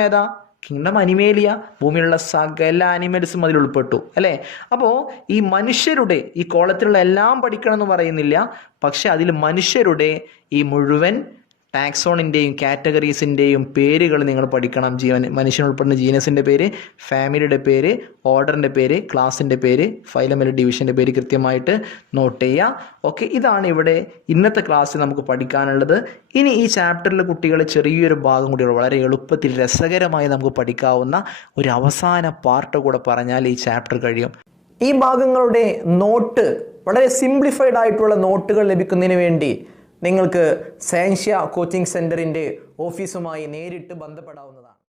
ഏതാ? Kingdom Animalia. ഭൂമിയിലുള്ള സകല ആനിമൽസും അതിൽ ഉൾപ്പെട്ടു അല്ലേ. അപ്പോൾ ഈ മനുഷ്യരുടെ ഈ കോളത്തിലുള്ള എല്ലാം പഠിക്കണം എന്ന് പറയുന്നില്ല, പക്ഷെ അതിൽ മനുഷ്യരുടെ ഈ മുഴുവൻ ടാക്സോണിൻ്റെയും കാറ്റഗറീസിൻ്റെയും പേരുകൾ നിങ്ങൾ പഠിക്കണം. മനുഷ്യൻ ഉൾപ്പെടുന്ന ജീനസിൻ്റെ പേര്, ഫാമിലിയുടെ പേര്, ഓർഡറിൻ്റെ പേര്, ക്ലാസിൻ്റെ പേര്, ഫൈലം അല്ലെങ്കിൽ ഡിവിഷൻ്റെ പേര് കൃത്യമായിട്ട് നോട്ട് ചെയ്യുക. ഓക്കെ, ഇതാണ് ഇവിടെ ഇന്നത്തെ ക്ലാസ്സിൽ നമുക്ക് പഠിക്കാനുള്ളത്. ഇനി ഈ ചാപ്റ്ററിൽ കുട്ടികൾ ചെറിയൊരു ഭാഗം കൂടി വളരെ എളുപ്പത്തിൽ രസകരമായി നമുക്ക് പഠിക്കാവുന്ന ഒരു അവസാന പാർട്ട് കൂടെ പറഞ്ഞാൽ ഈ ചാപ്റ്റർ കഴിയും. ഈ ഭാഗങ്ങളുടെ നോട്ട്, വളരെ സിംപ്ലിഫൈഡ് ആയിട്ടുള്ള നോട്ടുകൾ ലഭിക്കുന്നതിന് വേണ്ടി നിങ്ങൾക്ക് സയൻഷ്യ കോച്ചിങ് സെൻ്ററിൻ്റെ ഓഫീസുമായി നേരിട്ട് ബന്ധപ്പെടാവുന്നതാണ്.